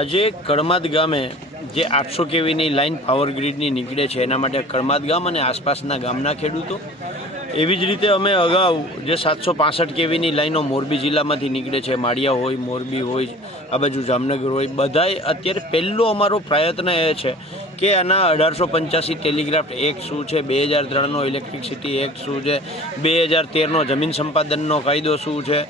આજે કળમાદ ગામે જે 800 કેવીની લાઇન પાવર ગ્રીડની નીકળે છે એના માટે કળમાદ ગામ અને આસપાસના ગામના ખેડૂતો, એવી જ રીતે અમે અગાઉ જે 765 કેવીની લાઈનો મોરબી જિલ્લામાંથી નીકળે છે, માળિયા હોય, મોરબી હોય, આ બાજુ જામનગર હોય, બધાએ અત્યારે પહેલો અમારો પ્રયત્ન એ છે કે આના 1885 ટેલિગ્રાફ એક્ટ શું છે, 2003નો ઇલેક્ટ્રિસિટી એક્ટ શું છે, 2013નો જમીન સંપાદનનો કાયદો શું છે,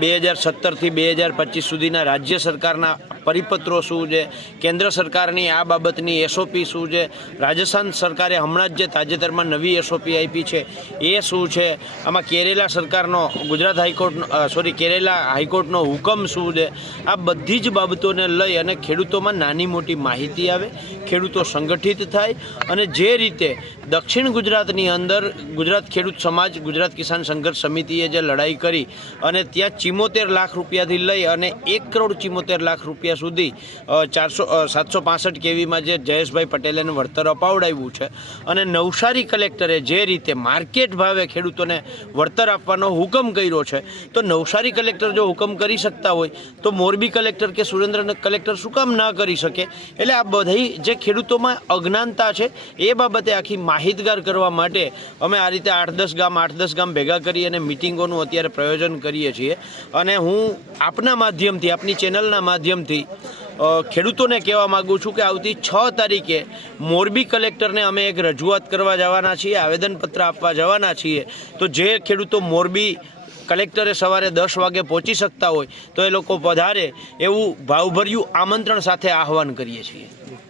2017થી 2025 સુધીના રાજ્ય સરકારના પરિપત્રો શું છે, કેન્દ્ર સરકારની આ બાબતની એસઓપી શું છે, રાજસ્થાન સરકારે હમણાં જ જે તાજેતરમાં નવી એસઓપી આપી છે એ શું છે, આમાં કેરેલા સરકારનો કેરેલા હાઈકોર્ટનો હુકમ શું છે, આ બધી જ બાબતોને લઈ અને ખેડૂતોમાં નાની મોટી માહિતી આવે, ખેડૂતો સંગઠિત થાય અને જે રીતે દક્ષિણ ગુજરાતની અંદર ગુજરાત ખેડૂત સમાજ, ગુજરાત કિસાન સંઘર્ષ સમિતિએ જે લડાઈ કરી અને ત્યાં 74 લાખ રૂપિયાથી લઈ અને 1 કરોડ 74 લાખ રૂપિયા સુધી 765 કેવીમાં જે જયેશભાઈ પટેલે વળતર અપાવડાવ્યું છે અને નવસારી કલેક્ટરે જે રીતે માર્કેટ ભાવે ખેડૂતોને વળતર આપવાનો હુકમ કર્યો છે, તો નવસારી કલેક્ટર જો હુકમ કરી શકતા હોય તો મોરબી કલેક્ટર કે સુરેન્દ્રનગર કલેક્ટર શું કામ ના કરી શકે? એટલે આ બધી જે ખેડૂતોમાં અજ્ઞાનતા છે એ બાબતે આખી માહિતગાર કરવા માટે અમે આ રીતે 8-10 ગામ ભેગા કરી અને મિટિંગોનું અત્યારે પ્રયોજન કરીએ છીએ અને હું આપના માધ્યમથી, આપની ચેનલના માધ્યમથી ખેડૂતોને કહેવા માગું છું કે આવતી 6 તારીખે મોરબી કલેક્ટરને અમે એક રજૂઆત કરવા જવાના છીએ, આવેદનપત્ર આપવા જવાના છીએ. તો જે ખેડૂતો મોરબી કલેક્ટરે સવારે 10 વાગે પહોંચી શકતા હોય તો એ લોકો પધારે એવું ભાવભર્યું આમંત્રણ સાથે આહવાન કરીએ છીએ.